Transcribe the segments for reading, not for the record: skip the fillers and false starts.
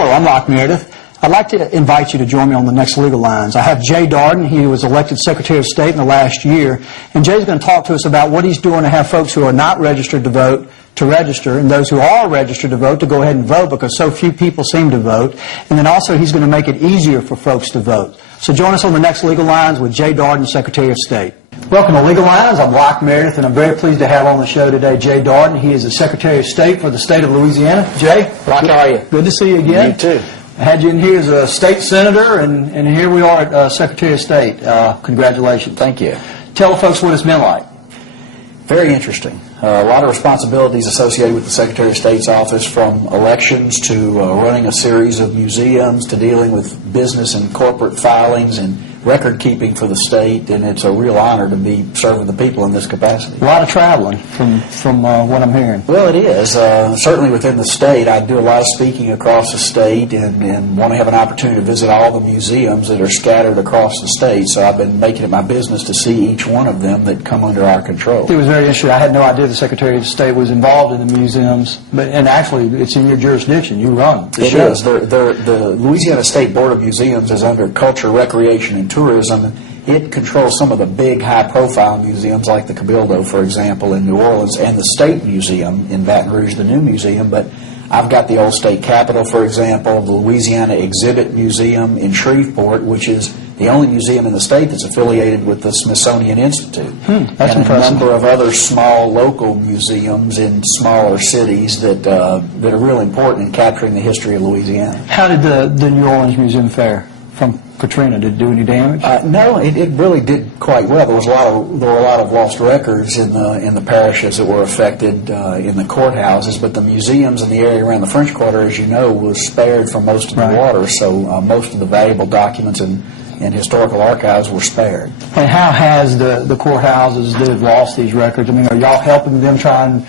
Hello, I'm Locke Meredith. I'd like to invite you to join me on the next Legal Lines. I have Jay Dardenne. He was elected Secretary of State in the last year, and Jay's going to talk to us about what he's doing to have folks who are not registered to vote to register, and those who are registered to vote to go ahead and vote because so few people seem to vote. And then also he's going to make it easier for folks to vote. So join us on the next Legal Lines with Jay Dardenne, Secretary of State. Welcome to Legal Lines. I'm Locke Meredith, and I'm very pleased to have on the show today Jay Dardenne. He is the Secretary of State for the state of Louisiana. Jay? Locke, how are you? Good to see you again. You too. I had you in here as a state senator, and here we are at Secretary of State. Congratulations. Thank you. Tell folks what it's been like. Very interesting. A lot of responsibilities associated with the Secretary of State's office, from elections to running a series of museums to dealing with business and corporate filings and record keeping for the state, and it's a real honor to be serving the people in this capacity. A lot of traveling from what I'm hearing. Well, it is. Certainly within the state, I do a lot of speaking across the state and want to have an opportunity to visit all the museums that are scattered across the state, so I've been making it my business to see each one of them that come under our control. It was very interesting. I had no idea the Secretary of State was involved in the museums, and actually it's in your jurisdiction. You run the show. It is. The Louisiana State Board of Museums is under Culture, Recreation, and Tourism. It controls some of the big high-profile museums like the Cabildo, for example, in New Orleans, and the State Museum in Baton Rouge, the new museum. But I've got the old state capitol, for example, the Louisiana Exhibit Museum in Shreveport, which is the only museum in the state that's affiliated with the Smithsonian Institute. That's and impressive. A number of other small local museums in smaller cities that are really important in capturing the history of Louisiana. How did the New Orleans Museum fare from Katrina? Did it do any damage? No, it really did quite well. There were a lot of lost records in the parishes that were affected in the courthouses, but the museums in the area around the French Quarter, as you know, was spared from most of the water. So most of the valuable documents and historical archives were spared. And how has the courthouses that have lost these records? I mean, are y'all helping them try and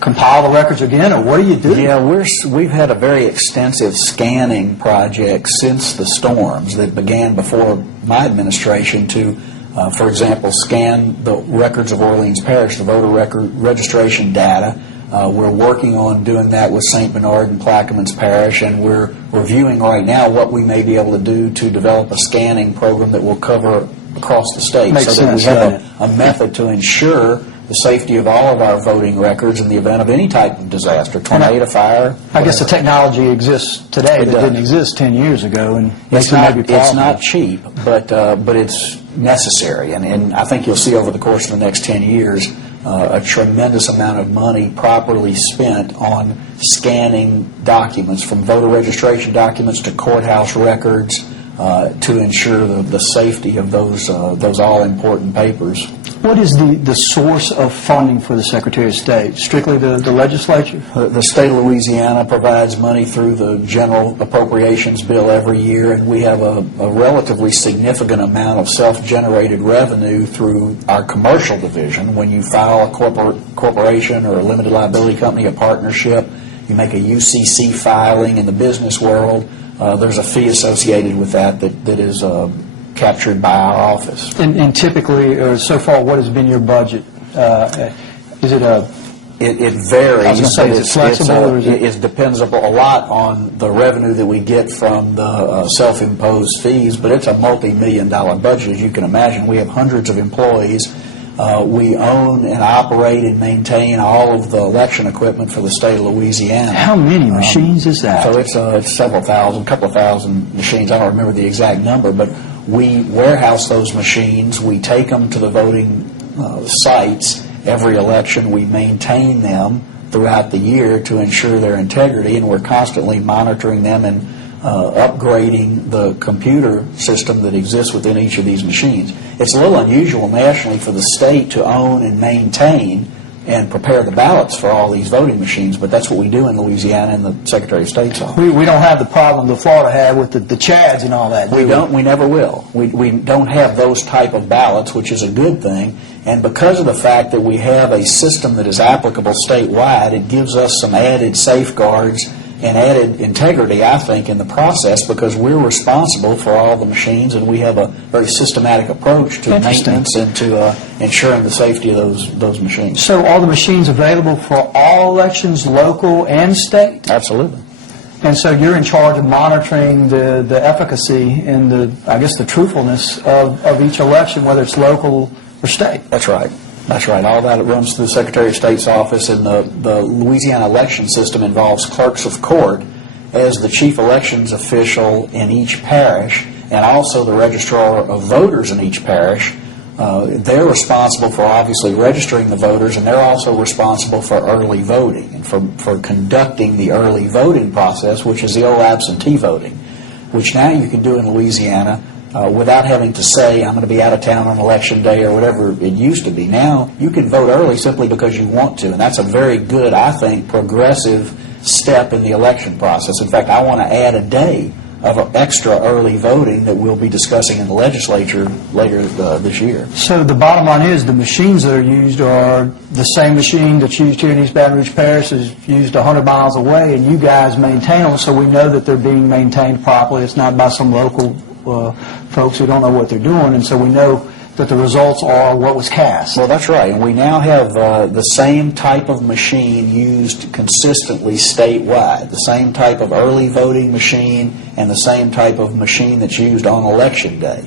compile the records again, or what do you do? Yeah, we've had a very extensive scanning project since the storms that began before my administration to, for example, scan the records of Orleans Parish, the voter record registration data. We're working on doing that with St. Bernard and Plaquemines Parish, and we're reviewing right now what we may be able to do to develop a scanning program that will cover across the state. Makes so that sense, we have a method to ensure the safety of all of our voting records in the event of any type of disaster, tornado, fire. I guess the technology exists today that didn't exist 10 years ago, and it's not cheap, but it's necessary, and I think you'll see over the course of the next 10 years a tremendous amount of money properly spent on scanning documents, from voter registration documents to courthouse records, to ensure the safety of those all-important papers. What is the source of funding for the Secretary of State? Strictly the legislature? The state of Louisiana provides money through the general appropriations bill every year, and we have a relatively significant amount of self-generated revenue through our commercial division. When you file a corporation or a limited liability company, a partnership, you make a UCC filing in the business world, there's a fee associated with that is captured by our office. And typically, or so far, what has been your budget? Is it a... It varies. I was going to say, is it flexible? Or is it depends a lot on the revenue that we get from the self-imposed fees, but it's a multi-million-dollar budget, as you can imagine. We have hundreds of employees. We own and operate and maintain all of the election equipment for the state of Louisiana. How many machines is that? So it's several thousand, a couple of thousand machines. I don't remember the exact number, but we warehouse those machines. We take them to the voting sites every election. We maintain them throughout the year to ensure their integrity, and we're constantly monitoring them and upgrading the computer system that exists within each of these machines. It's a little unusual nationally for the state to own and maintain and prepare the ballots for all these voting machines, but that's what we do in Louisiana in the Secretary of State's office. We don't have the problem that Florida had with the chads and all that, do we? We don't. We never will. We don't have those type of ballots, which is a good thing, and because of the fact that we have a system that is applicable statewide, it gives us some added safeguards and added integrity, I think, in the process, because we're responsible for all the machines, and we have a very systematic approach to maintenance and to ensuring the safety of those machines. So are the machines available for all elections, local and state? Absolutely. And so you're in charge of monitoring the efficacy and I guess the truthfulness of each election, whether it's local or state. That's right. That's right. All that runs through the Secretary of State's office, and the Louisiana election system involves clerks of court as the chief elections official in each parish, and also the registrar of voters in each parish. They're responsible for obviously registering the voters, and they're also responsible for early voting and for conducting the early voting process, which is the old absentee voting, which now you can do in Louisiana without having to say, I'm going to be out of town on election day or whatever it used to be. Now you can vote early simply because you want to, and that's a very good, I think, progressive step in the election process. In fact, I want to add a day of extra early voting that we'll be discussing in the legislature later this year. So the bottom line is the machines that are used are the same machine that's used here in East Baton Rouge Parish is used 100 miles away, and you guys maintain them, so we know that they're being maintained properly. It's not by some local folks who don't know what they're doing, and so we know that the results are what was cast. Well, that's right. And we now have the same type of machine used consistently statewide, the same type of early voting machine and the same type of machine that's used on election day.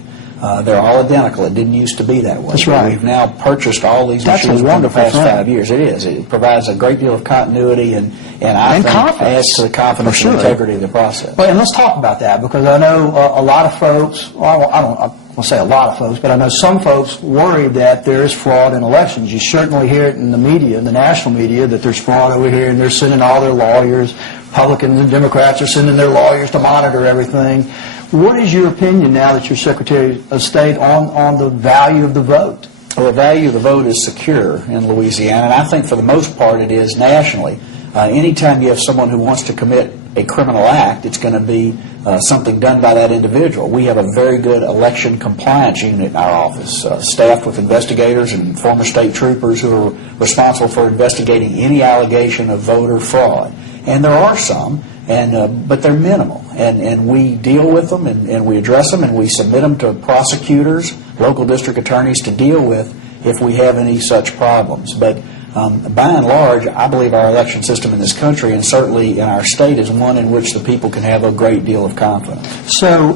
They're all identical. It didn't used to be that way. That's right. We've now purchased all these That's machines in the past thing. 5 years. It is. It provides a great deal of continuity and I think adds to the confidence and integrity of the process. Well, and let's talk about that, because I know a lot of folks, well, I won't say a lot of folks, but I know some folks worry that there is fraud in elections. You certainly hear it in the media, in the national media, that there's fraud over here, and they're sending all their lawyers. Republicans and Democrats are sending their lawyers to monitor everything. What is your opinion now that you're Secretary of State on the value of the vote? Well, the value of the vote is secure in Louisiana, and I think for the most part it is nationally. Anytime you have someone who wants to commit a criminal act, it's going to be something done by that individual. We have a very good election compliance unit in our office, staffed with investigators and former state troopers who are responsible for investigating any allegation of voter fraud. And there are some, but they're minimal. And we deal with them, and we address them, and we submit them to prosecutors, local district attorneys to deal with if we have any such problems. But by and large, I believe our election system in this country, and certainly in our state, is one in which the people can have a great deal of confidence. So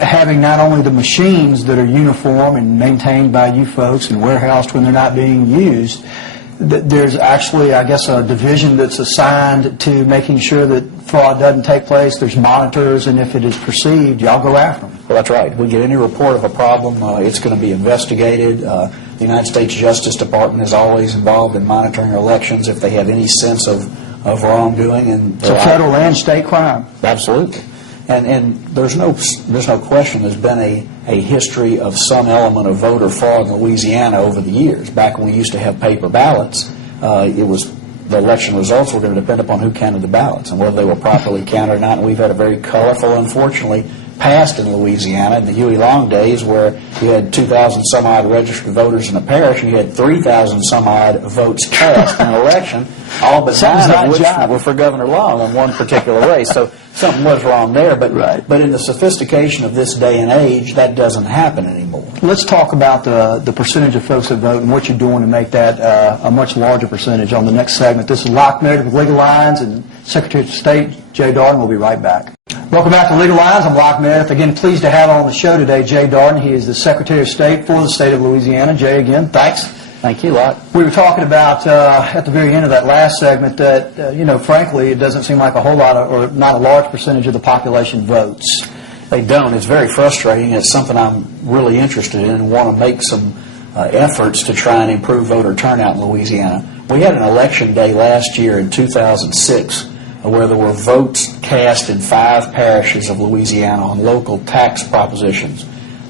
having not only the machines that are uniform and maintained by you folks and warehoused when they're not being used, there's actually, I guess, a division that's assigned to making sure that fraud doesn't take place. There's monitors, and if it is perceived, y'all go after them. Well, that's right. We get any report of a problem, it's going to be investigated. The United States Justice Department is always involved in monitoring elections if they have any sense of wrongdoing. And it's a federal and state crime. Absolutely. And there's no question there's been a history of some element of voter fraud in Louisiana over the years. Back when we used to have paper ballots, the election results were going to depend upon who counted the ballots and whether they were properly counted or not. And we've had a very colorful, unfortunately, past in Louisiana in the Huey Long days, where you had 2,000 some odd registered voters in a parish, and you had 3,000 some odd votes cast in an election, all but 9 of which were for Governor Long in one particular race. So something was wrong there, but in the sophistication of this day and age, that doesn't happen anymore. Let's talk about the percentage of folks that vote and what you're doing to make that a much larger percentage on the next segment. This is Locke Meredith with Legal Lines and Secretary of State Jay Dardenne. We'll be right back. Welcome back to Legal Lines. I'm Locke Meredith. Again, pleased to have on the show today Jay Dardenne. He is the Secretary of State for the state of Louisiana. Jay, again, thanks. Thank you, Locke. We were talking about at the very end of that last segment that, frankly, it doesn't seem like a whole lot of, or not a large percentage of the population votes. They don't. It's very frustrating. It's something I'm really interested in and want to make some efforts to try and improve voter turnout in Louisiana. We had an election day last year in 2006 where there were votes cast in 5 parishes of Louisiana on local tax propositions.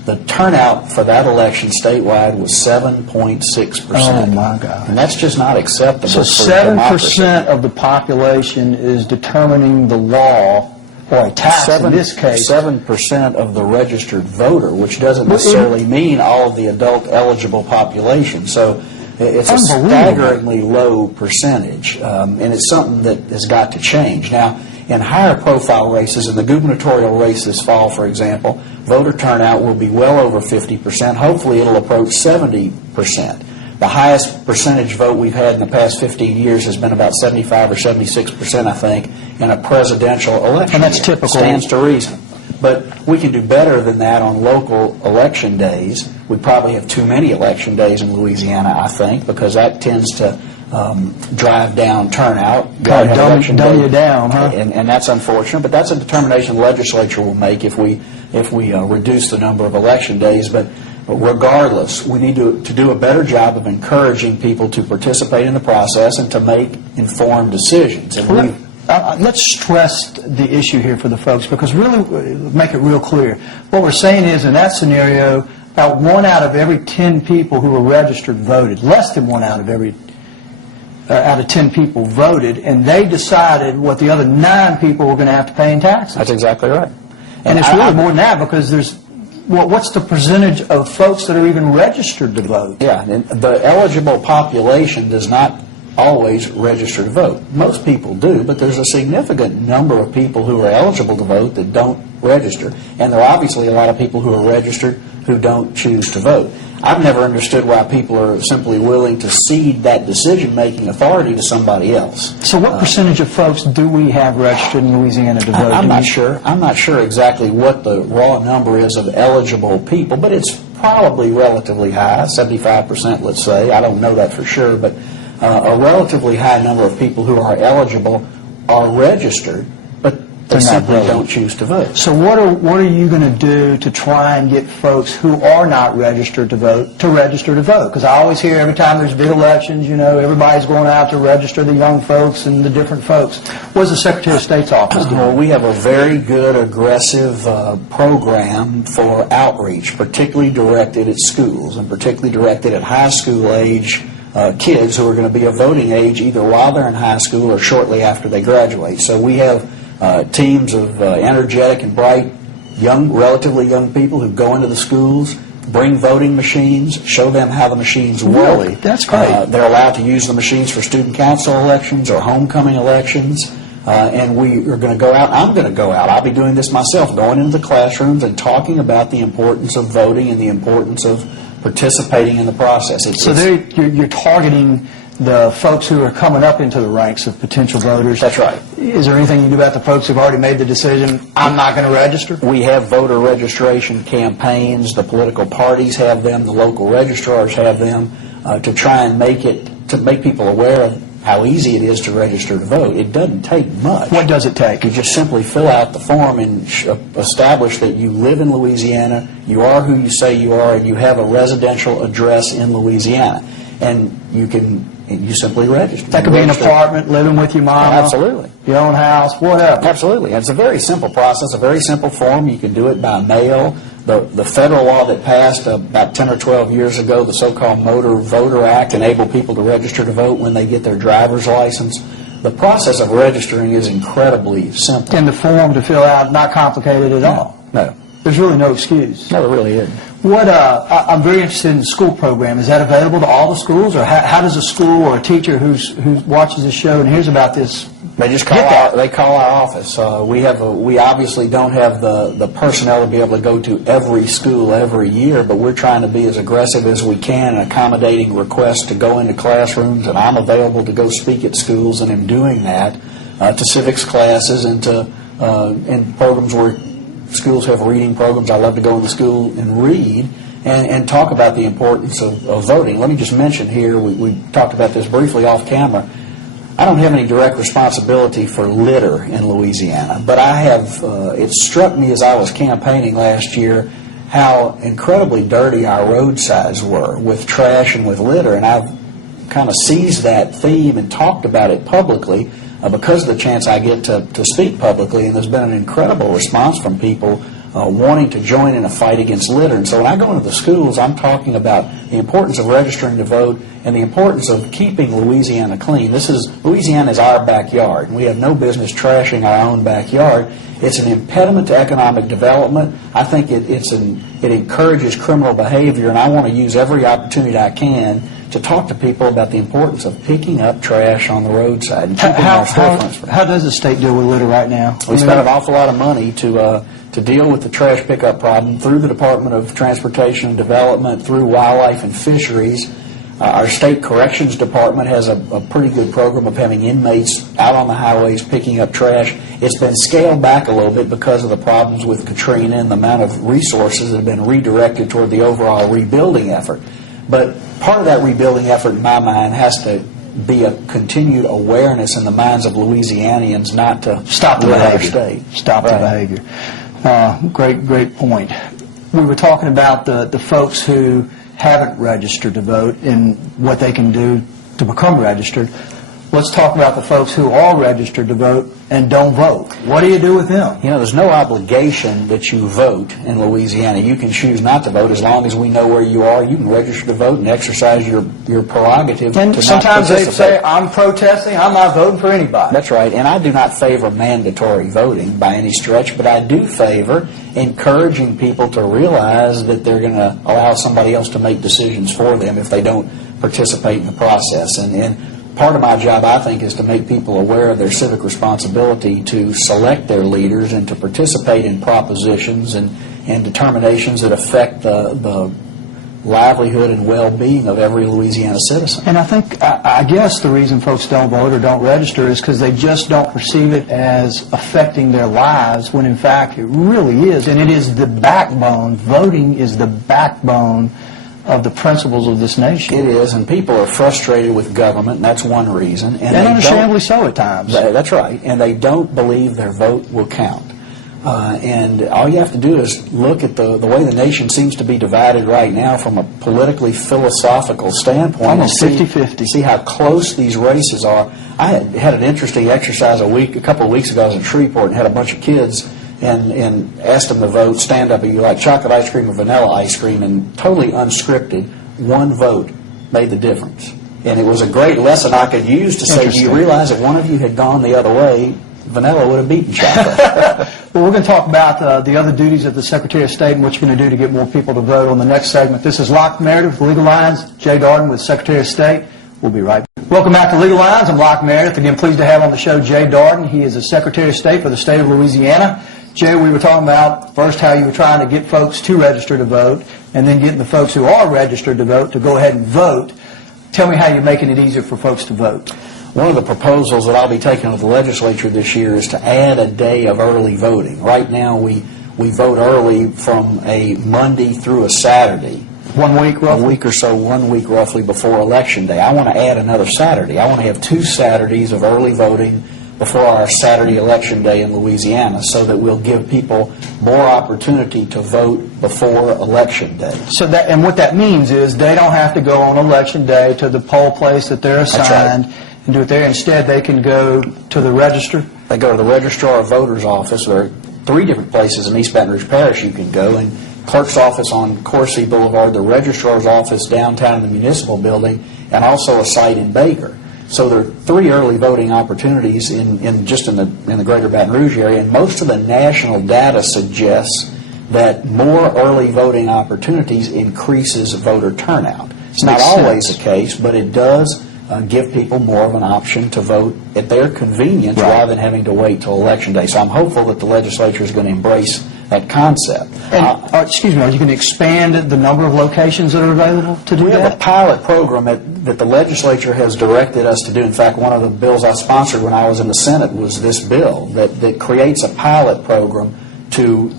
The turnout for that election statewide was 7.6%. Oh, my God. And that's just not acceptable. So 7% of the population is determining the law, or a tax in this case. 7% of the registered voter, which doesn't necessarily mean all of the adult eligible population. So it's a staggeringly low percentage, and it's something that has got to change. Now, in higher profile races, in the gubernatorial race this fall, for example, voter turnout will be well over 50%. Hopefully it'll approach 70%. The highest percentage vote we've had in the past 15 years has been about 75 or 76%, I think, in a presidential election. And that's year. typical. Stands to reason. But we can do better than that on local election days. We probably have too many election days in Louisiana, I think, because that tends to drive down turnout. Kind of dumb you down, huh? And that's unfortunate, but that's a determination the legislature will make if we reduce the number of election days. But regardless, we need to do a better job of encouraging people to participate in the process and to make informed decisions. And let's stress the issue here for the folks, because really make it real clear. What we're saying is, in that scenario, about 1 out of every 10 people who were registered voted. Less than 1 out of 10 people voted, and they decided what the other 9 people were going to have to pay in taxes. That's exactly right. And it's really more than that, because there's, what's the percentage of folks that are even registered to vote? Yeah, and the eligible population does not always register to vote. Most people do, but there's a significant number of people who are eligible to vote that don't register. And there are obviously a lot of people who are registered who don't choose to vote. I've never understood why people are simply willing to cede that decision-making authority to somebody else. So what percentage of folks do we have registered in Louisiana to vote? I'm not sure. I'm not sure exactly what the raw number is of eligible people, but it's probably relatively high, 75%, let's say. I don't know that for sure, but a relatively high number of people who are eligible are registered, but they simply don't choose to vote. So what are you going to do to try and get folks who are not registered to vote to register to vote? Because I always hear every time there's big elections, you know, everybody's going out to register the young folks and the different folks. What does the Secretary of State's office do? Well, we have a very good, aggressive program for outreach, particularly directed at schools and particularly directed at high school age kids who are going to be of voting age either while they're in high school or shortly after they graduate. So we have teams of energetic and bright, young, relatively young people who go into the schools, bring voting machines, show them how the machines work. Really? That's great. They're allowed to use the machines for student council elections or homecoming elections. And we are going to go out. I'm going to go out. I'll be doing this myself, going into the classrooms and talking about the importance of voting and the importance of participating in the process. So you're targeting the folks who are coming up into the ranks of potential voters. That's right. Is there anything you do about the folks who've already made the decision, I'm not going to register? We have voter registration campaigns. The political parties have them. The local registrars have them to try and make people aware of how easy it is to register to vote. It doesn't take much. What does it take? You just simply fill out the form and establish that you live in Louisiana, you are who you say you are, and you have a residential address in Louisiana. And you simply register. That could be an apartment, living with your mom. Absolutely. Your own house, whatever. Absolutely. And it's a very simple process, a very simple form. You can do it by mail. The federal law that passed about 10 or 12 years ago, the so-called Motor Voter Act, enabled people to register to vote when they get their driver's license. The process of registering is incredibly simple. And the form to fill out, not complicated at all. No. There's really no excuse. No, there really isn't. I'm very interested in the school program. Is that available to all the schools, or how does a school or a teacher who watches this show and hears about this? They just call our office. We obviously don't have the personnel to be able to go to every school every year, but we're trying to be as aggressive as we can in accommodating requests to go into classrooms, and I'm available to go speak at schools, and am doing that to civics classes and to in programs where schools have reading programs. I love to go in the school and read and talk about the importance of voting. Let me just mention here, we talked about this briefly off camera. I don't have any direct responsibility for litter in Louisiana, but I have, it struck me as I was campaigning last year how incredibly dirty our roadsides were with trash and with litter, and I've kind of seized that theme and talked about it publicly because of the chance I get to speak publicly, and there's been an incredible response from people wanting to join in a fight against litter. And so when I go into the schools, I'm talking about the importance of registering to vote and the importance of keeping Louisiana clean. Louisiana is our backyard, and we have no business trashing our own backyard. It's an impediment to economic development. I think it encourages criminal behavior, and I want to use every opportunity I can to talk to people about the importance of picking up trash on the roadside and keeping our storefronts. How does the state deal with litter right now? We spend an awful lot of money to deal with the trash pickup problem through the Department of Transportation and Development, through Wildlife and Fisheries. Our state corrections department has a pretty good program of having inmates out on the highways picking up trash. It's been scaled back a little bit because of the problems with Katrina and the amount of resources that have been redirected toward the overall rebuilding effort. But part of that rebuilding effort, in my mind, has to be a continued awareness in the minds of Louisianians not to stop the behavior. Stop the behavior. Great point. We were talking about the folks who haven't registered to vote and what they can do to become registered. Let's talk about the folks who are registered to vote and don't vote. What do you do with them? You know, there's no obligation that you vote in Louisiana. You can choose not to vote as long as we know where you are. You can register to vote and exercise your prerogative and to sometimes not they say, I'm protesting, I'm not voting for anybody. That's right, and I do not favor mandatory voting by any stretch, but I do favor encouraging people to realize that they're going to allow somebody else to make decisions for them if they don't participate in the process. And part of my job, I think, is to make people aware of their civic responsibility to select their leaders and to participate in propositions and determinations that affect the livelihood and well-being of every Louisiana citizen. And I guess the reason folks don't vote or don't register is because they just don't perceive it as affecting their lives, when in fact it really is. And it is the backbone. Voting is the backbone of the principles of this nation. It is, and people are frustrated with government, and that's one reason. And understandably so at times. That's right, and they don't believe their vote will count. And all you have to do is look at the way the nation seems to be divided right now from a politically philosophical standpoint. Almost 50-50. See how close these races are. I had an interesting exercise a couple of weeks ago. I was in Shreveport and had a bunch of kids and asked them to vote, stand up, you like chocolate ice cream or vanilla ice cream, and totally unscripted, one vote made the difference. And it was a great lesson I could use to say, do you realize if one of you had gone the other way, vanilla would have beaten chocolate? Well, we're going to talk about the other duties of the Secretary of State and what you're going to do to get more people to vote on the next segment. This is Locke Meredith with Legal Lines, Jay Dardenne with Secretary of State. We'll be right back. Welcome back to Legal Lines. I'm Locke Meredith. Again, pleased to have on the show Jay Dardenne. He is the Secretary of State for the state of Louisiana. Jay, we were talking about first how you were trying to get folks to register to vote, and then getting the folks who are registered to vote to go ahead and vote. Tell me how you're making it easier for folks to vote. One of the proposals that I'll be taking to the legislature this year is to add a day of early voting. Right now, we vote early from a Monday through a Saturday. 1 week, roughly? A week or so, 1 week roughly before Election Day. I want to add another Saturday. I want to have 2 Saturdays of early voting before our Saturday Election Day in Louisiana, so that we'll give people more opportunity to vote before Election Day. So and what that means is they don't have to go on Election Day to the poll place that they're assigned and do it there. Instead, they can go to the register. They go to the registrar of voters office. There are 3 different places in East Baton Rouge Parish you can go, and clerk's office on Coursey Boulevard, the registrar's office downtown in the municipal building, and also a site in Baker. So there are 3 early voting opportunities in the greater Baton Rouge area, and most of the national data suggests that more early voting opportunities increases voter turnout. It's not always the case, but it does give people more of an option to vote at their convenience rather than having to wait till Election Day. So I'm hopeful that the legislature is going to embrace that concept. And, excuse me, are you going to expand the number of locations that are available to do that? We have a pilot program that the legislature has directed us to do. In fact, one of the bills I sponsored when I was in the Senate was this bill that creates a pilot program to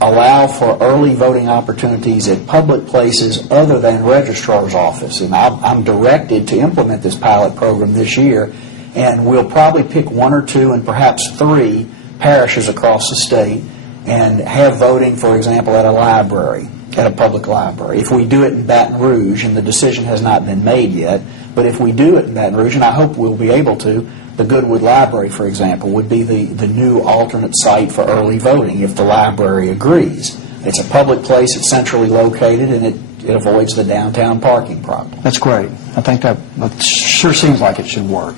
allow for early voting opportunities at public places other than registrar's office. And I'm directed to implement this pilot program this year, and we'll probably pick 1 or 2 and perhaps 3 parishes across the state and have voting, for example, at a library, at a public library. If we do it in Baton Rouge, and the decision has not been made yet, but if we do it in Baton Rouge, and I hope we'll be able to, the Goodwood Library, for example, would be the new alternate site for early voting if the library agrees. It's a public place, it's centrally located, and it avoids the downtown parking problem. That's great. I think that sure seems like it should work.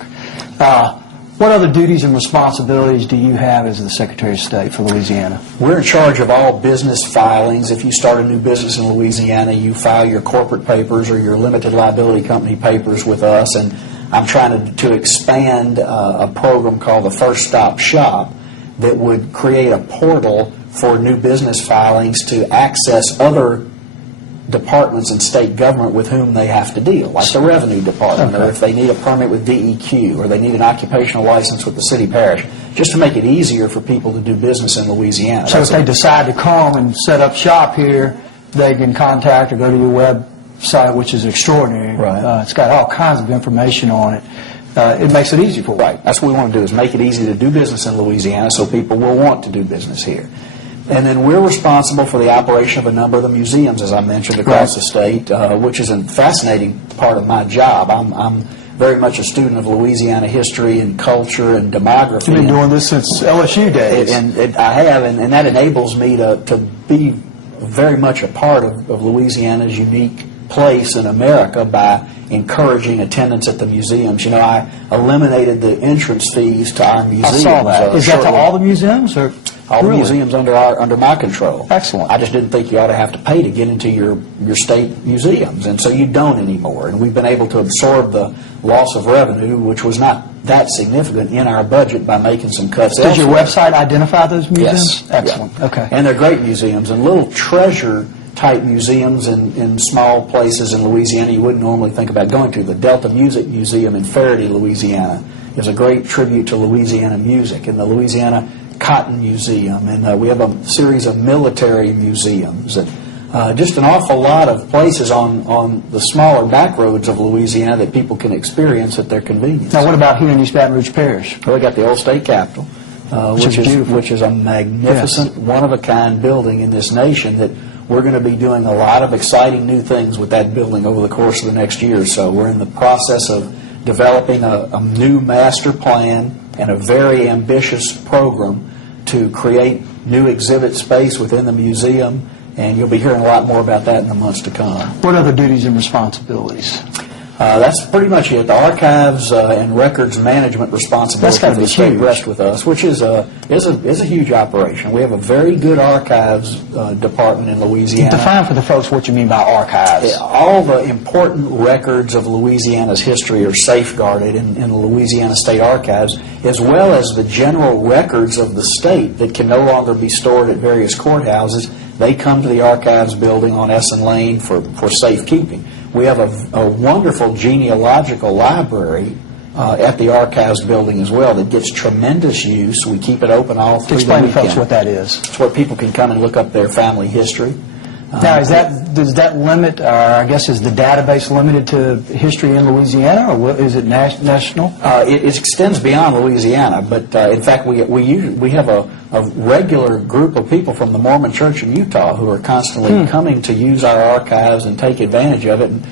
What other duties and responsibilities do you have as the Secretary of State for Louisiana? We're in charge of all business filings. If you start a new business in Louisiana, you file your corporate papers or your limited liability company papers with us, and I'm trying to expand a program called the First Stop Shop that would create a portal for new business filings to access other departments in state government with whom they have to deal, like the Revenue Department, or if they need a permit with DEQ, or they need an occupational license with the city parish, just to make it easier for people to do business in Louisiana. So if they decide to come and set up shop here, they can contact or go to your website, which is extraordinary. Right. It's got all kinds of information on it. It makes it easy for them. Right. That's what we want to do, is make it easy to do business in Louisiana so people will want to do business here. And then we're responsible for the operation of a number of the museums, as I mentioned, across the state, which is a fascinating part of my job. I'm very much a student of Louisiana history and culture and demography. You've been doing this since LSU days. I have, and that enables me to be very much a part of Louisiana's unique place in America by encouraging attendance at the museums. You know, I eliminated the entrance fees to our museums. I saw that. Is that to all the museums, or all the really? museums under my control? Excellent. I just didn't think you ought to have to pay to get into your state museums, and so you don't anymore. And we've been able to absorb the loss of revenue, which was not that significant in our budget, by making some cuts. Does your website identify those museums? Yes. Excellent. Yeah. Okay. And they're great museums, and little treasure-type museums in small places in Louisiana you wouldn't normally think about going to. The Delta Music Museum in Faraday, Louisiana, is a great tribute to Louisiana music, and the Louisiana Cotton Museum, and we have a series of military museums, and just an awful lot of places on the smaller back roads of Louisiana that people can experience at their convenience. Now, what about here in East Baton Rouge Parish? Well, we got the old state capitol, which is a magnificent, one-of-a-kind building in this nation that we're going to be doing a lot of exciting new things with that building over the course of the next year or so. We're in the process of developing a new master plan and a very ambitious program to create new exhibit space within the museum, and you'll be hearing a lot more about that in the months to come. What other duties and responsibilities? That's pretty much it. The archives and records management responsibility That's for the state rests with us, which is a huge operation. We have a very good archives department in Louisiana. Define for the folks what you mean by archives. All the important records of Louisiana's history are safeguarded in the Louisiana State Archives, as well as the general records of the state that can no longer be stored at various courthouses. They come to the archives building on Essen Lane for safekeeping. We have a wonderful genealogical library at the archives building as well that gets tremendous use. We keep it open all through the weekend. Explain to folks what that is. It's where people can come and look up their family history. Now, does that limit, or I guess is the database limited to history in Louisiana, or is it national? It extends beyond Louisiana, but in fact we have a regular group of people from the Mormon Church in Utah who are constantly coming to use our archives and take advantage of it. And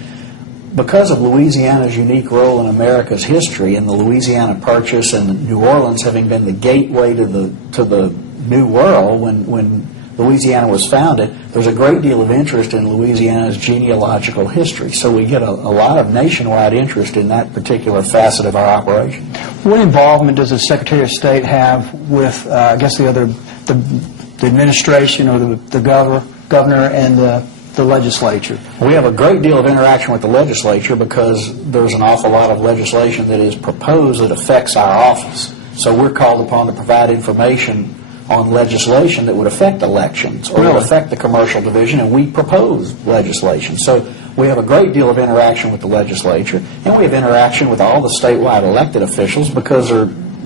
because of Louisiana's unique role in America's history, and the Louisiana Purchase and New Orleans having been the gateway to the New World when Louisiana was founded, there's a great deal of interest in Louisiana's genealogical history. So we get a lot of nationwide interest in that particular facet of our operation. What involvement does the Secretary of State have with, I guess, the administration or the governor and the legislature? We have a great deal of interaction with the legislature because there's an awful lot of legislation that is proposed that affects our office. So we're called upon to provide information on legislation that would affect elections or would affect the commercial division, and we propose legislation. So we have a great deal of interaction with the legislature, and we have interaction with all the statewide elected officials because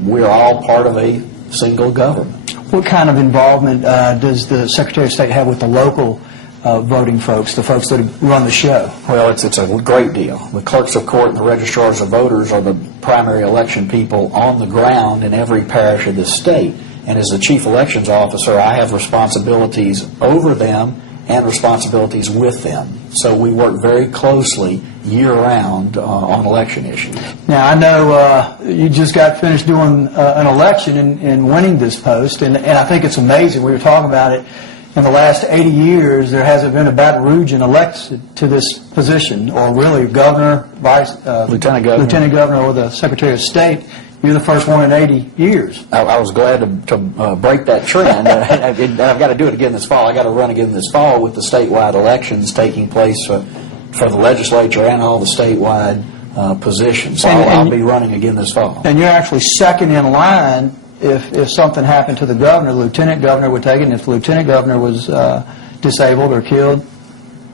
we're all part of a single government. What kind of involvement does the Secretary of State have with the local voting folks, the folks that run the show? Well, it's a great deal. The clerks of court and the registrars of voters are the primary election people on the ground in every parish of this state. And as the chief elections officer, I have responsibilities over them and responsibilities with them. So we work very closely year-round on election issues. Now, I know you just got finished doing an election and winning this post, and I think it's amazing. We were talking about it. In the last 80 years, there hasn't been a Baton Rougean elected to this position, or really governor, lieutenant governor, or the Secretary of State. You're the first one in 80 years. I was glad to break that trend. I've got to do it again this fall. I've got to run again this fall with the statewide elections taking place for the legislature and all the statewide positions. So I'll be running again this fall. And you're actually second in line if something happened to the governor. The lieutenant governor would take it, and if the lieutenant governor was disabled or killed,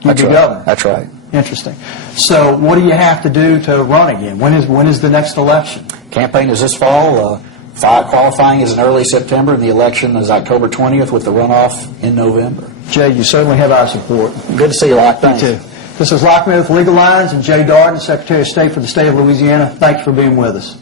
You'd be governor. That's right. Interesting. So what do you have to do to run again? When is the next election? Campaign is this fall. Qualifying is in early September, and the election is October 20th with the runoff in November. Jay, you certainly have our support. Good to see you, Locke. Thanks. You too. This is Locke Meredith, Legal Lines, and Jay Dardenne, Secretary of State for the state of Louisiana. Thanks for being with us.